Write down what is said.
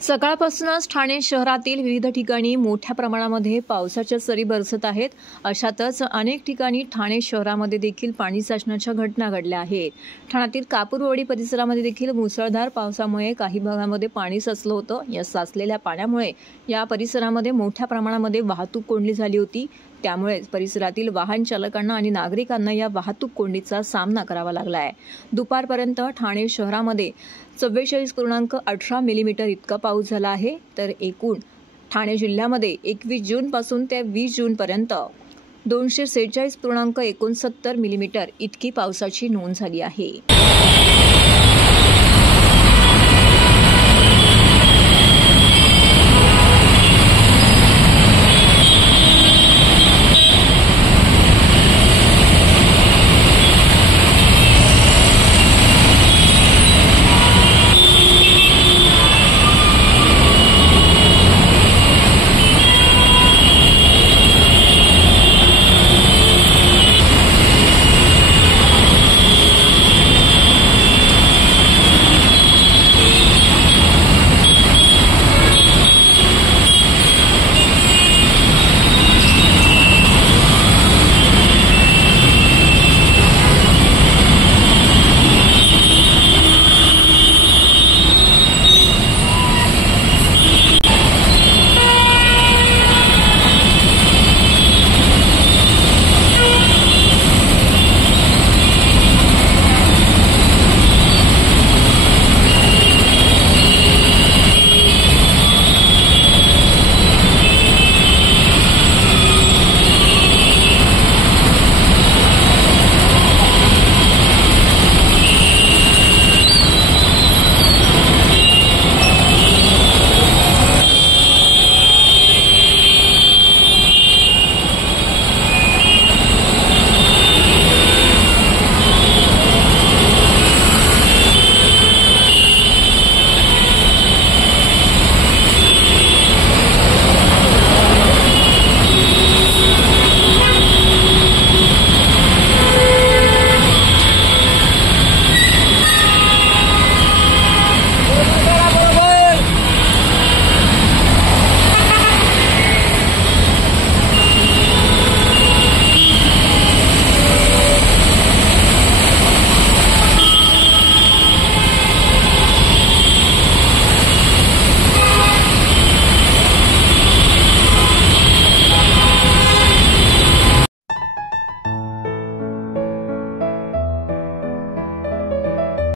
सकाळपासूनच ठाणे शहरातील विविध ठिकाणी मोठ्या प्रमाणामध्ये पावसाच्या सरी बरसत आहेत। अशातच अनेक ठिकाणी ठाणे शहरामध्ये देखील पाणी साचण्याच्या घटना घडल्या आहेत। ठाण्यातील कापूरवाडी परिसरामध्ये देखील मुसळधार पावसामुळे काही भागांमध्ये पाणी साचलं होतं। या साचलेल्या पाण्यामुळे या परिसरामध्ये मोठ्या प्रमाणामध्ये वाहतूक कोंडी झाली होती। त्यामुळे परिसरातील वाहन चालकांना आणि नागरिकांना या वाहतूक कोंडीचा सामना करावा लागला आहे। दुपारपर्यंत ठाणे शहरामध्ये 44.18 मिलीमीटर इतका पाऊस झाला आहे। तर एकूण ठाणे जिल्ह्यामध्ये 21 जून पासून ते 20 जून पर्यंत 246.69 मिलीमीटर इतकी पावसाची नोंद झाली आहे।